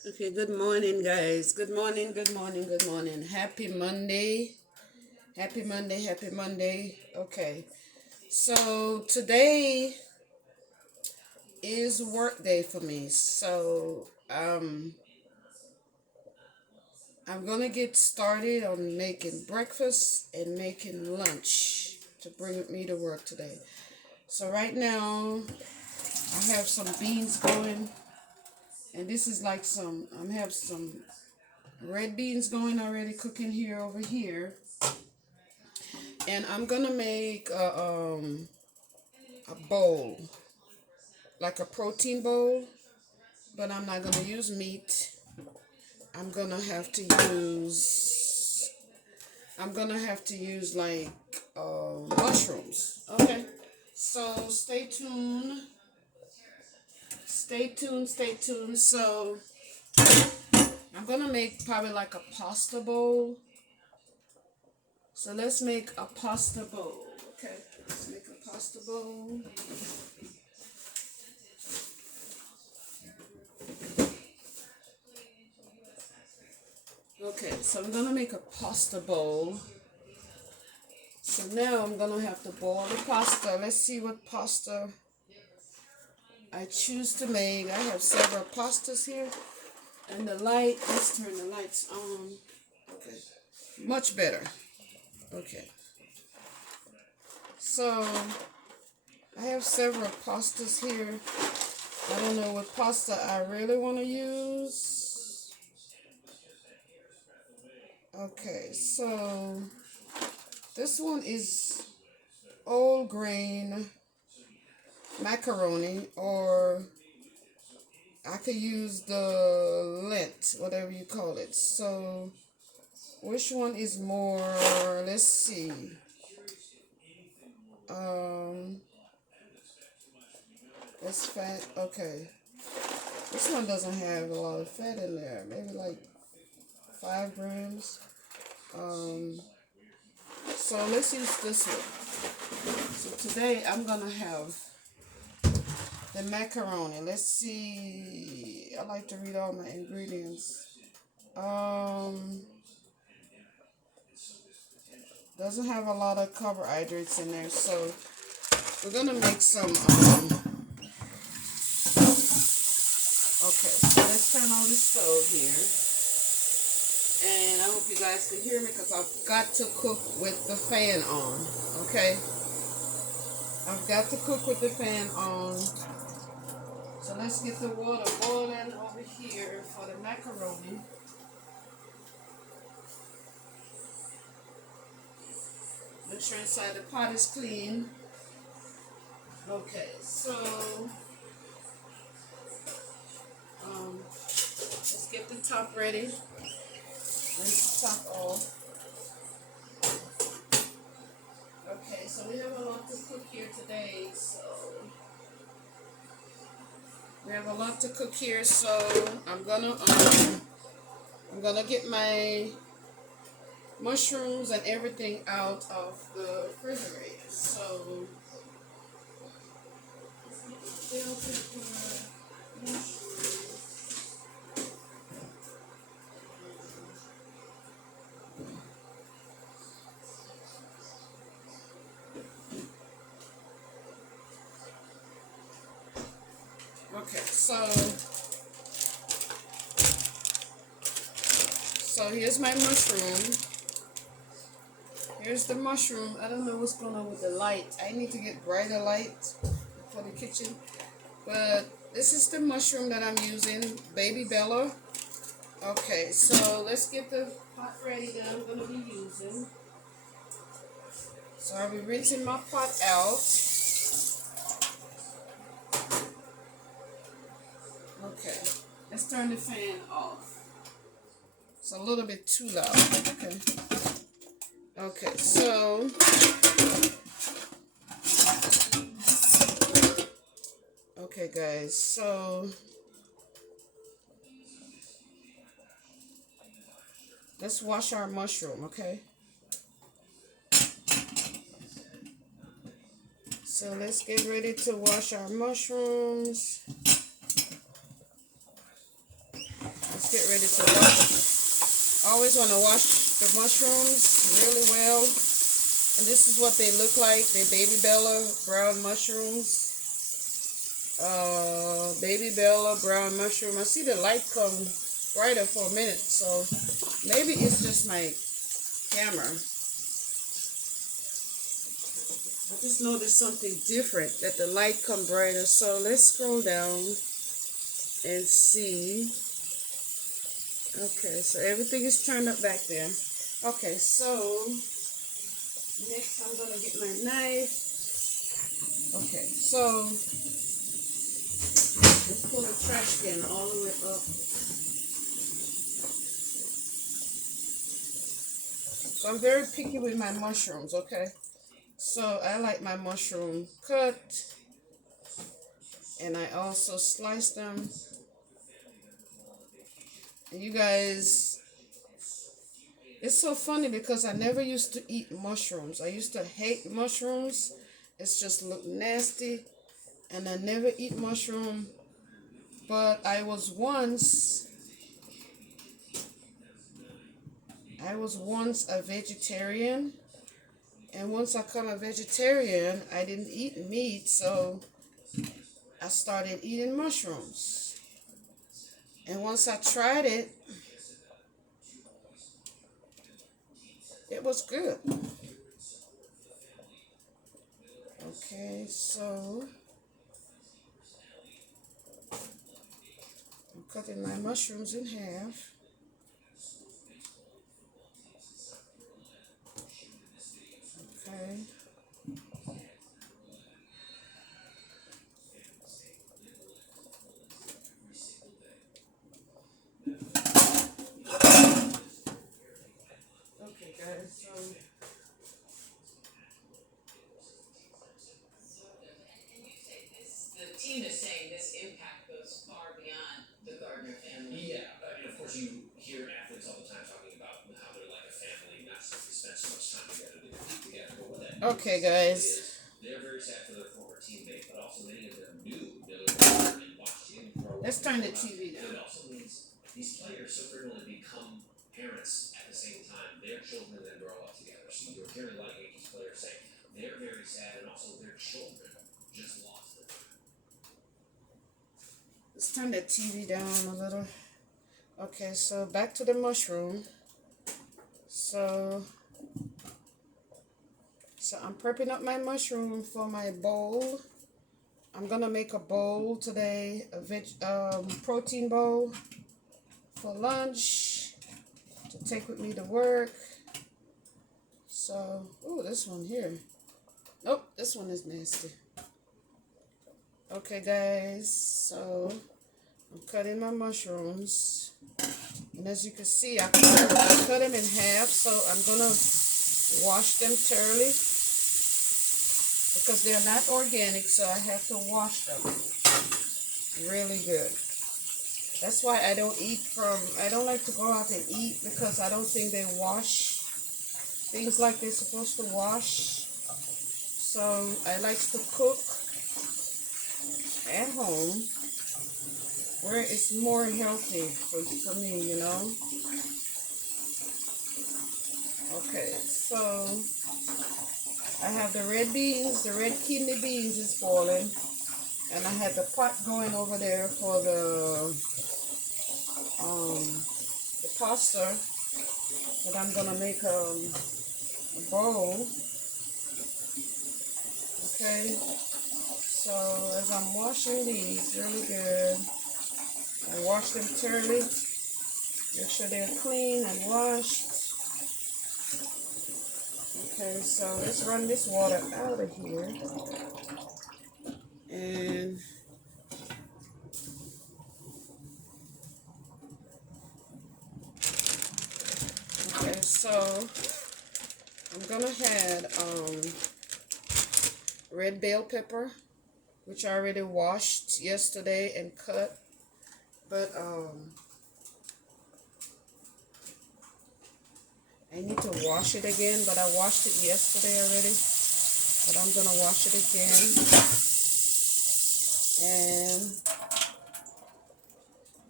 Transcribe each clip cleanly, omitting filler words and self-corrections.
Okay, good morning, guys. Good morning, good morning, good morning. Happy Monday. Happy Monday, happy Monday. Okay, so today is work day for me. I'm gonna get started on making breakfast and making lunch to bring with me to work today. So right now, I have some beans going, and this is like I have some red beans going already cooking here over here. And I'm gonna make a bowl, like a protein bowl, but I'm not gonna use meat. I'm gonna have to use I'm gonna have to use like mushrooms. Okay. So stay tuned. So I'm gonna make probably like a pasta bowl. So let's make a pasta bowl. Okay. Let's make a pasta bowl. Okay, so I'm gonna make a pasta bowl. So now I'm gonna have to boil the pasta. Let's see what pasta I choose to make. I have several pastas here. And the light, let's turn the lights on. Okay, much better. Okay, so I have several pastas here. I don't know what pasta I really want to use. Okay, so this one is all grain macaroni, or I could use the lint, whatever you call it. So which one is more, let's see. Um, it's fat. Okay. This one doesn't have a lot of fat in there. Maybe like 5 grams. Um, so let's use this one. So today I'm gonna have the macaroni. Let's see. I like to read all my ingredients. Um, doesn't have a lot of carbohydrates in there, so we're gonna make some. Okay, so let's turn on the stove here, and I hope you guys can hear me because I've got to cook with the fan on. Okay, I've got to cook with the fan on. So let's get the water boiling over here for the macaroni. Make sure inside the pot is clean. Okay, so let's get the top ready. Rinse the top off. Okay, so we have a lot to cook here today. We have a lot to cook here, so I'm gonna get my mushrooms and everything out of the refrigerator. So okay, so here's my mushroom. Here's the mushroom. I don't know what's going on with the light. I need to get brighter light for the kitchen. But this is the mushroom that I'm using, Baby Bella. Okay, so let's get the pot ready that I'm going to be using. So I'll be rinsing my pot out. Okay, let's turn the fan off. It's a little bit too loud. Okay. Okay, so okay, guys. So let's wash our mushroom. Okay. So let's get ready to wash our mushrooms. Let's get ready to wash. Always want to wash the mushrooms really well. And this is what they look like. They're Baby Bella brown mushrooms. Baby Bella brown mushroom. I see the light come brighter for a minute, so maybe it's just my camera. I just noticed something different, that the light come brighter. So let's scroll down and see. Okay, so everything is turned up back there. Okay, so next I'm gonna get my knife. Okay, so let's pull the trash can all the way up. So I'm very picky with my mushrooms, okay? So I like my mushroom cut, and I also slice them. And you guys, it's so funny because I never used to eat mushrooms. I used to hate mushrooms. It's just look nasty, and I never eat mushroom. But I was once a vegetarian. And once I became a vegetarian, I didn't eat meat, so I started eating mushrooms. And once I tried it, it was good. Okay, so I'm cutting my mushrooms in half. Okay. Okay, guys, so the team is saying this impact goes far beyond the Gardner family. Yeah, I mean, of course, you hear athletes all the time talking about how they're like a family, not so they spend so much time together, they compete together. But what that okay, guys. they're very sad for their former teammate, but also many of them knew Miller and watched him grow up. Let's turn the TV It down. also means these players so frequently become parents at the same time. Their children then grow up together. So you're hearing a lot of Yankees players say they're very sad, and also their children just lost them. Let's turn the TV down a little. Okay, so back to the mushroom. So I'm prepping up my mushroom for my bowl. I'm gonna make a bowl today, a protein bowl for lunch to take with me to work. So, ooh, this one here. Nope, this one is nasty. Okay, guys, so I'm cutting my mushrooms. And as you can see, I cut them in half, so I'm gonna wash them thoroughly because they're not organic, so I have to wash them really good. That's why I don't like to go out and eat, because I don't think they wash things like they're supposed to wash. So I like to cook at home where it's more healthy for me, you know. Okay, so I have the red beans, the red kidney beans is boiling, and I had the pot going over there for the pasta that I'm gonna make a bowl. Okay, so as I'm washing these really good, I wash them thoroughly, make sure they're clean and washed. Okay, so let's run this water out of here. And okay, so I'm gonna add red bell pepper, which I already washed yesterday and cut, but I need to wash it again, but I washed it yesterday already, but I'm gonna wash it again. And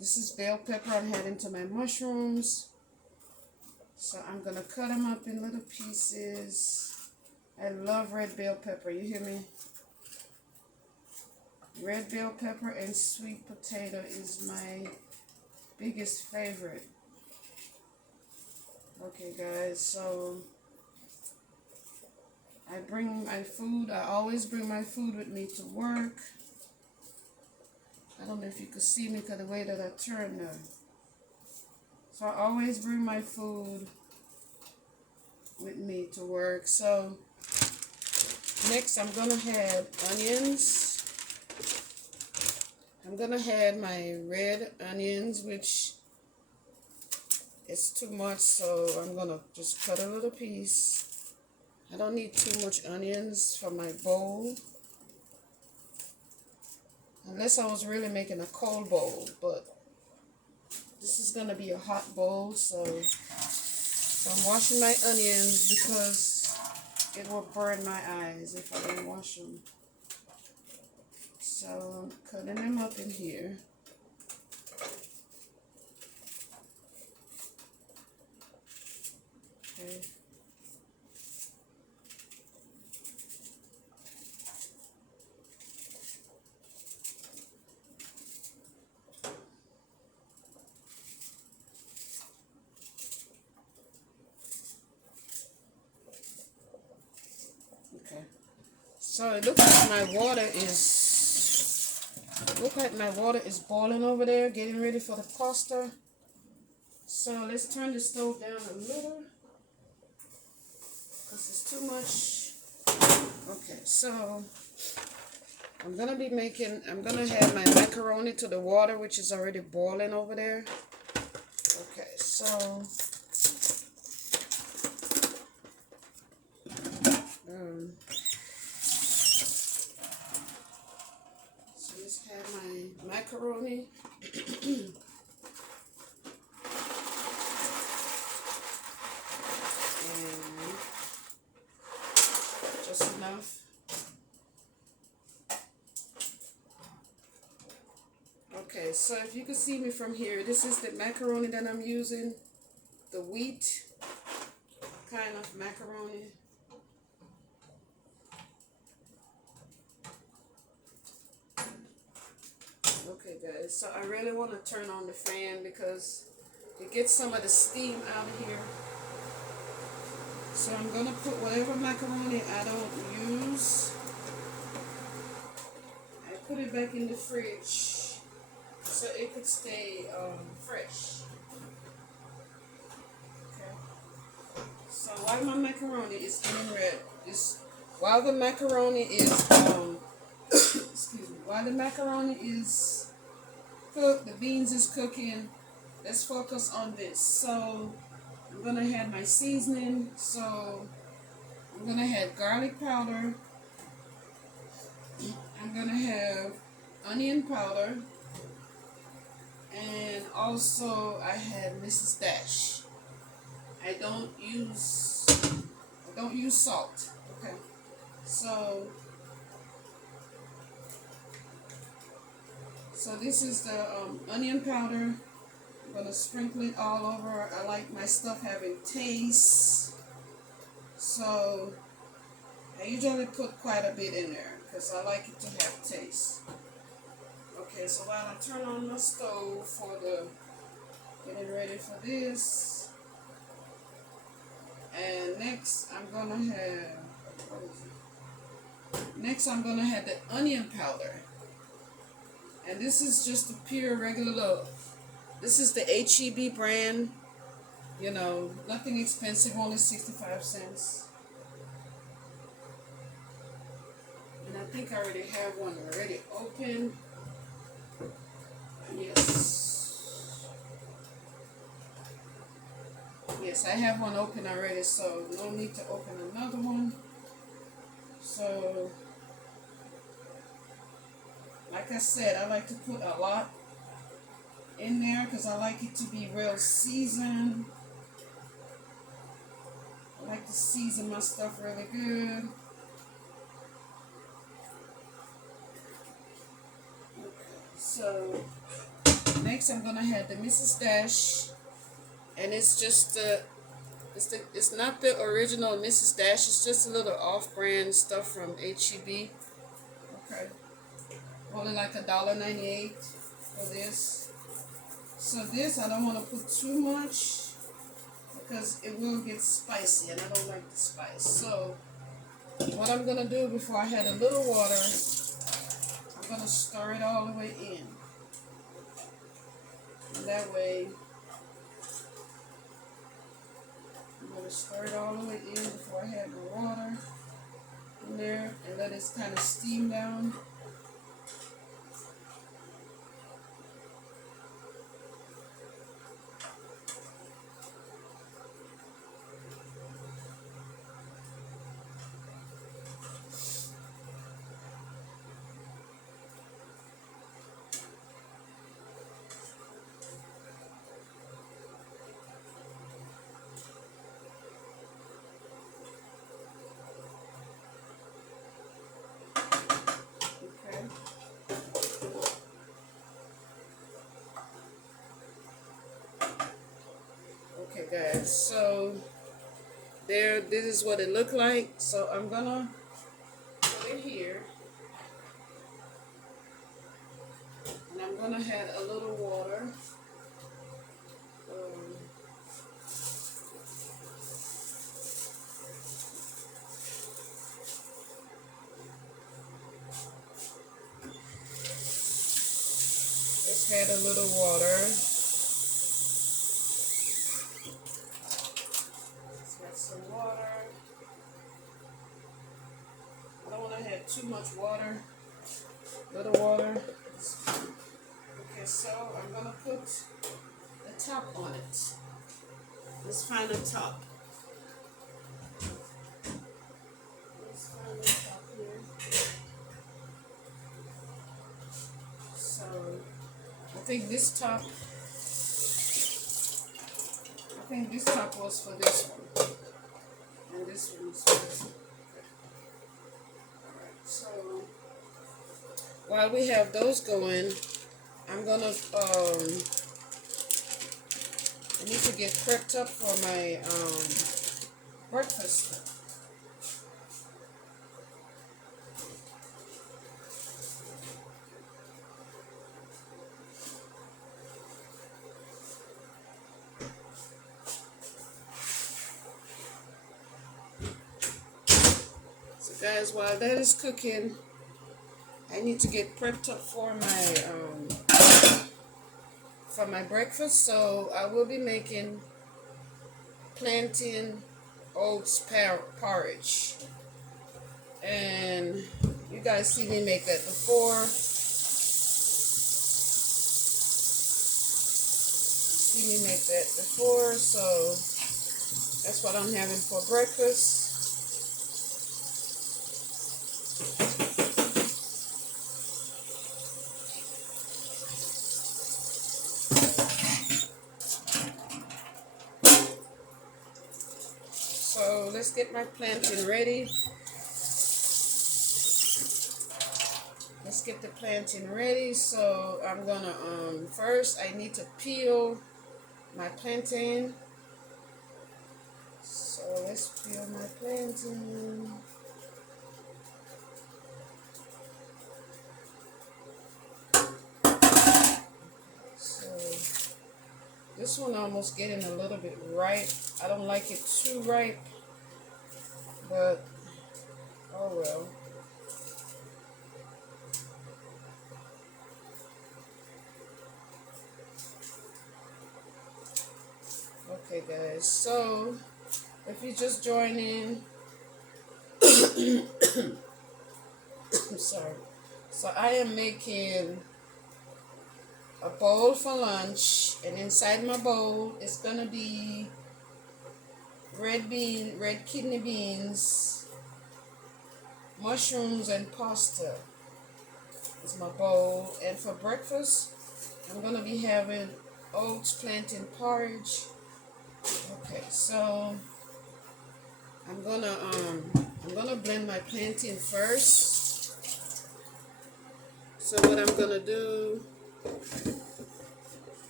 This is bell pepper I'm adding to my mushrooms. So I'm gonna cut them up in little pieces. I love red bell pepper, you hear me? Red bell pepper and sweet potato is my biggest favorite. Okay guys, so I bring my food, I always bring my food with me to work. I don't know if you could see me because of the way that I turn now. So I always bring my food with me to work. So next I'm gonna add onions. I'm gonna add my red onions, which is too much, so I'm gonna just cut a little piece. I don't need too much onions for my bowl, unless I was really making a cold bowl, but this is gonna be a hot bowl, so I'm washing my onions because it will burn my eyes if I don't wash them. So I'm cutting them up in here. Okay. Okay. So it looks like my water is boiling over there, getting ready for the pasta. So let's turn the stove down a little because it's too much. Okay, so I'm gonna add my macaroni to the water, which is already boiling over there. Okay, so let's add my macaroni. And just enough. Okay, so if you can see me from here, this is the macaroni that I'm using, the wheat kind of macaroni. Okay guys, so I really want to turn on the fan because it gets some of the steam out of here. So I'm going to put whatever macaroni I don't use, I put it back in the fridge so it could stay fresh. Okay. So while my macaroni is getting red, while the macaroni is excuse me, while the macaroni is cooked, the beans is cooking, let's focus on this. So I'm gonna add my seasoning. So I'm gonna add garlic powder. I'm gonna have onion powder, and also I had Mrs. Dash. I don't use salt. Okay, so this is the onion powder. I'm gonna sprinkle it all over. I like my stuff having taste, so I usually put quite a bit in there because I like it to have taste. Okay, so while I turn on the stove for getting ready for this, and next I'm gonna have the onion powder, and this is just the pure regular love. This is the H-E-B brand, you know, nothing expensive, only 65 cents. And I think I already have one already open. Yes, I have one open already, so no need to open another one. So, like I said, I like to put a lot in there because I like it to be real seasoned. I like to season my stuff really good. Okay, so next next I'm gonna have the Mrs. Dash, and it's just it's not the original Mrs. Dash. It's just a little off-brand stuff from HEB. Okay, only like $1.98 for this. So this I don't want to put too much because it will get spicy, and I don't like the spice. So what I'm gonna do before I add a little water, I'm gonna stir it all the way in. And that way, I'm going to stir it all the way in before I add my water in there and let it kind of steam down. Okay guys, so this is what it looked like. So I'm gonna put it here, and I'm gonna add a little water. Let's add a little water. Some water. I don't want to have too much water. Little water. Okay, so I'm gonna put the top on it. Let's find the top. Let's find the top here. So I think this top was for this one. And this one's for this one. Alright, so while we have those going, I'm gonna I need to get prepped up for my breakfast. Guys, while that is cooking, I need to get prepped up for my breakfast. So I will be making plantain oats porridge, and you guys see me make that before. So that's what I'm having for breakfast. So let's get my plantain ready. Let's get the plantain ready. So I'm gonna first I need to peel my plantain. So let's peel my plantain. So this one almost getting a little bit ripe. I don't like it too ripe, but oh well. Okay guys, so if you just join in, I'm sorry. So I am making a bowl for lunch, and inside my bowl is gonna be red kidney beans, mushrooms, and pasta. Is my bowl. And for breakfast, I'm gonna be having oats plantain porridge. Okay, so I'm gonna blend my plantain first. So what I'm gonna do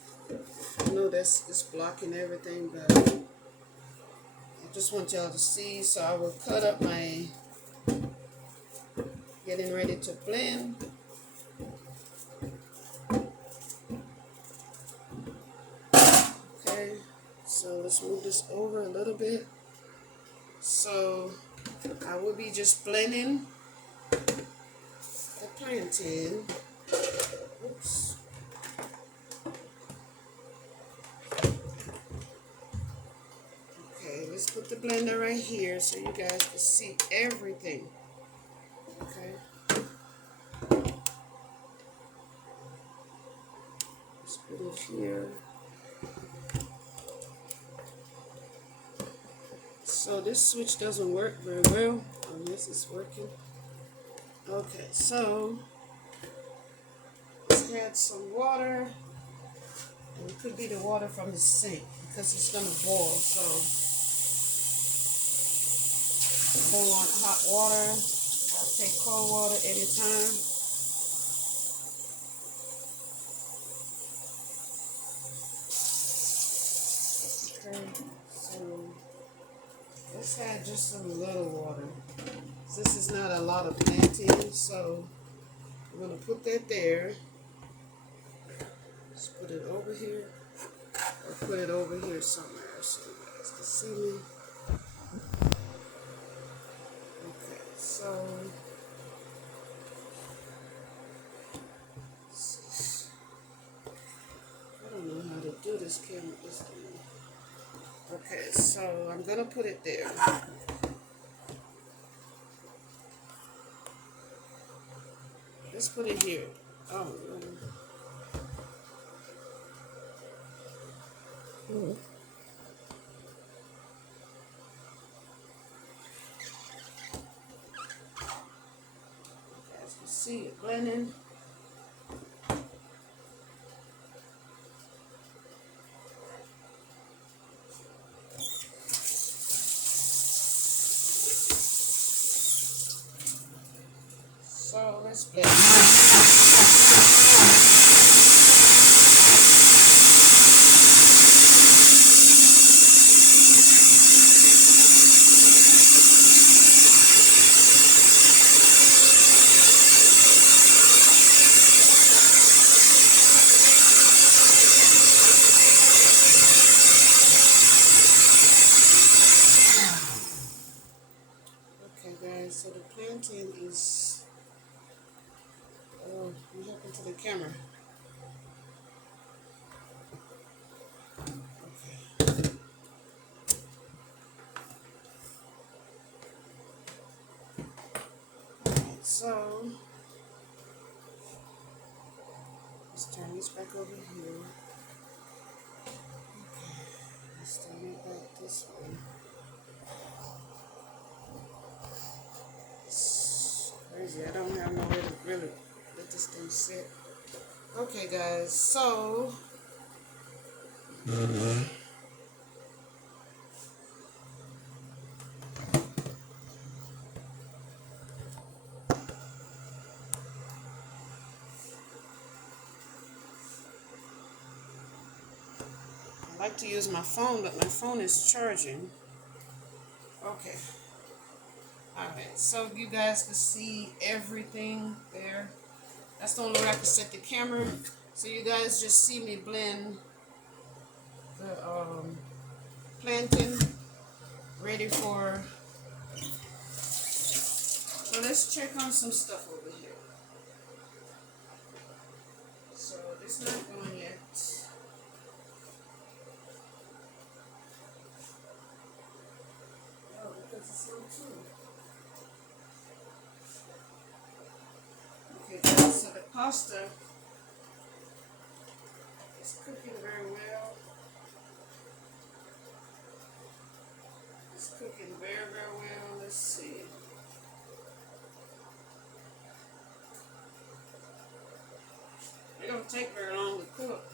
that's it's blocking everything, but I just want y'all to see. So I will cut up my, getting ready to blend. Okay, so let's move this over a little bit. So I will be just blending the plantain. Oops. Okay, let's put the blender right here so you guys can see everything. Okay. Let's put it here. So this switch doesn't work very well. Oh, this is working. Okay, so let's add some water. And it could be the water from the sink because it's going to boil. So I don't want hot water. I'll take cold water anytime. Okay, so let's add just some little water. This is not a lot of plantain, so I'm going to put that there. Just put it over here, or put it over here somewhere so you guys can see me. Okay, so I don't know how to do this camera this thing. Okay, so I'm gonna put it there. Let's put it here. Oh, no. As you see it blending. So let's blend. Okay guys, so the plantain is, oh, what happened to the camera? Okay. Alright, so let's turn this back over here. Okay, let's turn it back this way. It's crazy, I don't have no way to really let this thing sit. Okay guys, so I like to use my phone, but my phone is charging. Okay. Alright, so you guys can see everything there. That's the only way I can set the camera. So you guys just see me blend the plantain ready for. So let's check on some stuff over here. So it's not going yet. Oh, because it's slow too. Okay, guys, so the pasta is cooking very well. It's cooking very, very well. Let's see. It don't take very long to cook.